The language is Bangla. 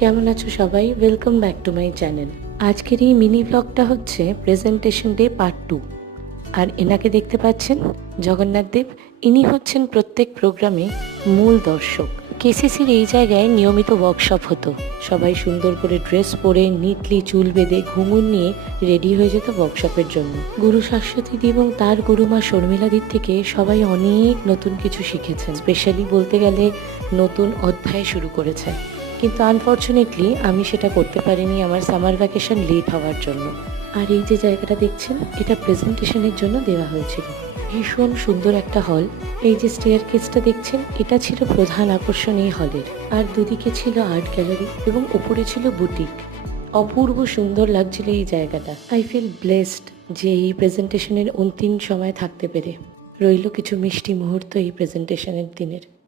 কেমন আছো সবাই? Welcome back to my channel. আজকের এই মিনি ব্লগটা হচ্ছে প্রেজেন্টেশন ডে পার্ট 2। আর এনাকে দেখতে পাচ্ছেন, জগন্নাথ দেব। ইনি হচ্ছেন প্রত্যেক প্রোগ্রামে মূল দর্শক। কেসিসির এই জায়গায় নিয়মিত ওয়ার্কশপ হতো। সবাই সুন্দর করে ড্রেস পরে নিটলি চুল বেঁধে ঘুঙুর নিয়ে রেডি হয়ে যেত ওয়ার্কশপের জন্য। গুরু শাশ্বতী এবং তার গুরুমা শর্মিলাদির থেকে সবাই অনেক নতুন কিছু শিখেছেন। স্পেশালি বলতে গেলে নতুন অধ্যায় শুরু করেছে। কিন্তু আনফর্চুনেটলি আমি সেটা করতে পারিনি আমার সামার ভ্যাকেশন লেট হওয়ার জন্য। আর এই যে জায়গাটা দেখছেন, এটা প্রেজেন্টেশনের জন্য দেওয়া হয়েছিল। ভীষণ সুন্দর একটা হল। এই যে স্টেয়ার কেসটা দেখছেন, এটা ছিল প্রধান আকর্ষণ এই হলের। আর দুদিকে ছিল আর্ট গ্যালারি এবং উপরে ছিল বুটিক। অপূর্ব সুন্দর লাগছিল এই জায়গাটা। আই ফিল ব্লেসড যে এই প্রেজেন্টেশনের অন্তিম সময় থাকতে পেরে। রইল কিছু মিষ্টি মুহূর্ত এই প্রেজেন্টেশনের দিনের।